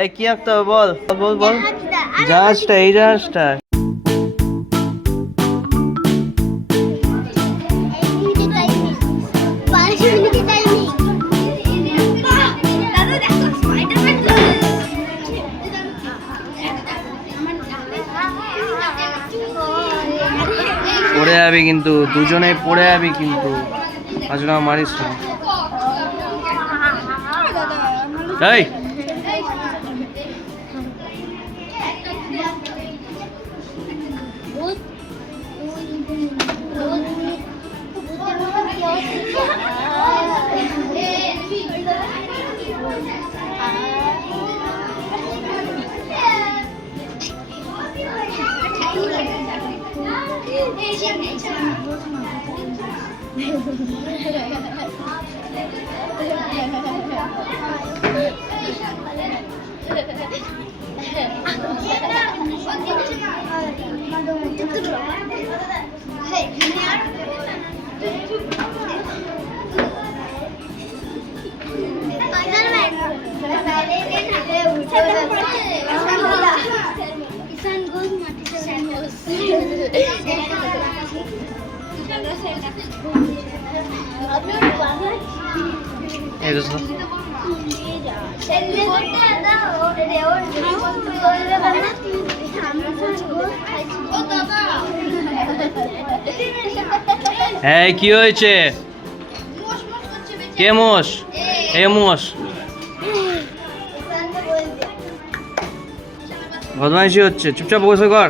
এই কি আঁকতে হবে বল বল বল। জাহাজটা, এই জাহাজটা। পড়ে যাবি কিন্তু, দুজনে পড়ে যাবি কিন্তু। আজরা মারিস না। এই হ্যাঁ কি হয়েছে? কে মোষ? এ মোষ বদমাইশি হচ্ছে, চুপচাপ বসে কর।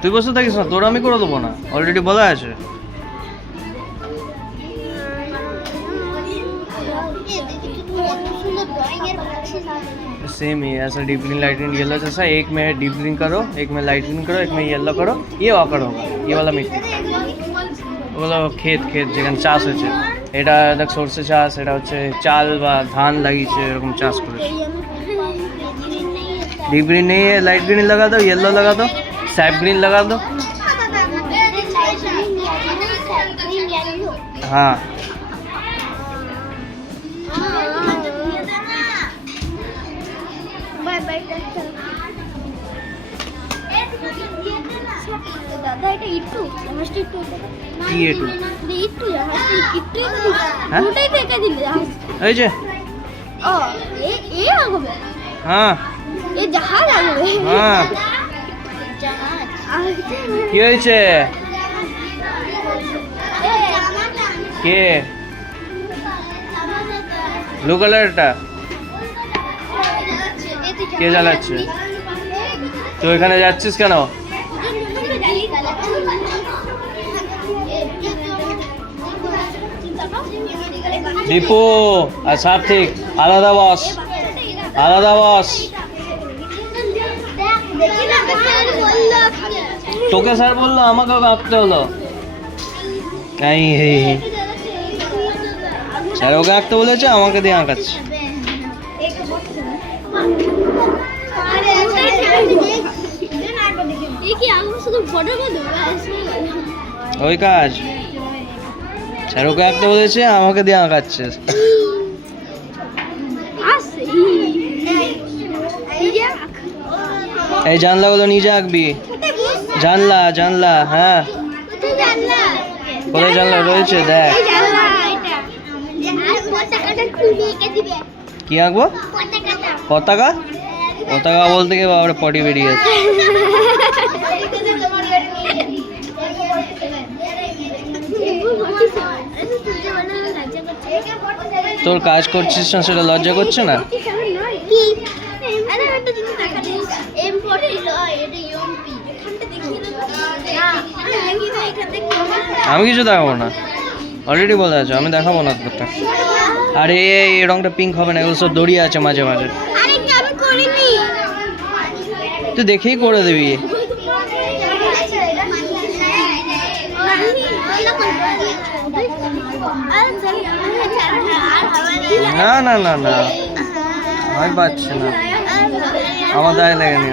তুই বসে থাকিস না, তোর আমি করে দেবো না, অলরেডি বলা আছে। सेम ही ऐसा deep green light green yellow जैसा, एक में डीप ग्रीन करो, एक में लाइट ग्रीन करो, एक में येलो करो, ये ऑकर होगा। ये वाला मिट्टी ওগুলো ক্ষেত ক্ষেত যেখানে চাষ হয়েছে, এটা দেখ সর্ষে চাষ, এটা হচ্ছে চাল বা ধান লাগিয়েছে, এরকম চাষ করেছে। डीप ग्रीन नहीं है, लाइट ग्रीन लगा दो, येलो लगा दो, सैप ग्रीन लगा दो। हाँ দাদা এটা ইট্টু জাহাজটা ইট্টু কি এটু? ইট্টু জাহাজটা ইট্টু দুটাই থেকে দিলে জাহাজ। এই যে ও এ আগবে। হ্যাঁ এই জাহাজ আগবে। হ্যাঁ জাহাজ কি হয়েছে? কে ব্লু কালারটা কে জ্বালাচ্ছে? তুই এখানে যাচ্ছিস কেন? দীপু আর সার্থিক আলাদা বস, আলাদা বস। তোকে স্যার বললো, আমাকেও আঁকতে হলো। স্যার ওকে আঁকতে বলেছে, আমাকে দিয়ে আঁকাচ্ছে। ওই কাজ, স্যার ওকে আঁকতে বলেছে, আমাকে দিয়ে আঁকাচ্ছে। এই জানলাগুলো নিজে আঁকবি। জানলা জানলা, হ্যাঁ কোথায় জানলা রয়েছে দেখ। কি আঁকবো? পতাকা? পতাকা বলতে গিয়ে বাবার পটি বেরিয়ে যাচ্ছে। তোর কাজ করছিস না, সেটা লজ্জা করছে না? আমি কিছু দেখাবো না, অলরেডি বলে আছে আমি দেখাবো না তোরটা। আরে এই রংটা পিঙ্ক হবে না, এগুলো সব দড়িয়ে আছে মাঝে মাঝে। তুই দেখেই করে দিবি। না না না না, আমি পাচ্ছি না, আমার দায় লাগেনি।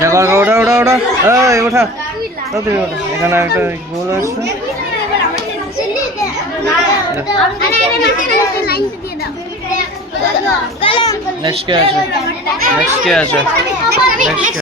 দেখো ওটা ওটা ওটা, এই ওঠা, তুমি ওঠা। এখানে একটা গোল আসছে, আছে নেক্সট কে আছে নেক্সট কে আছে নেক্সট কে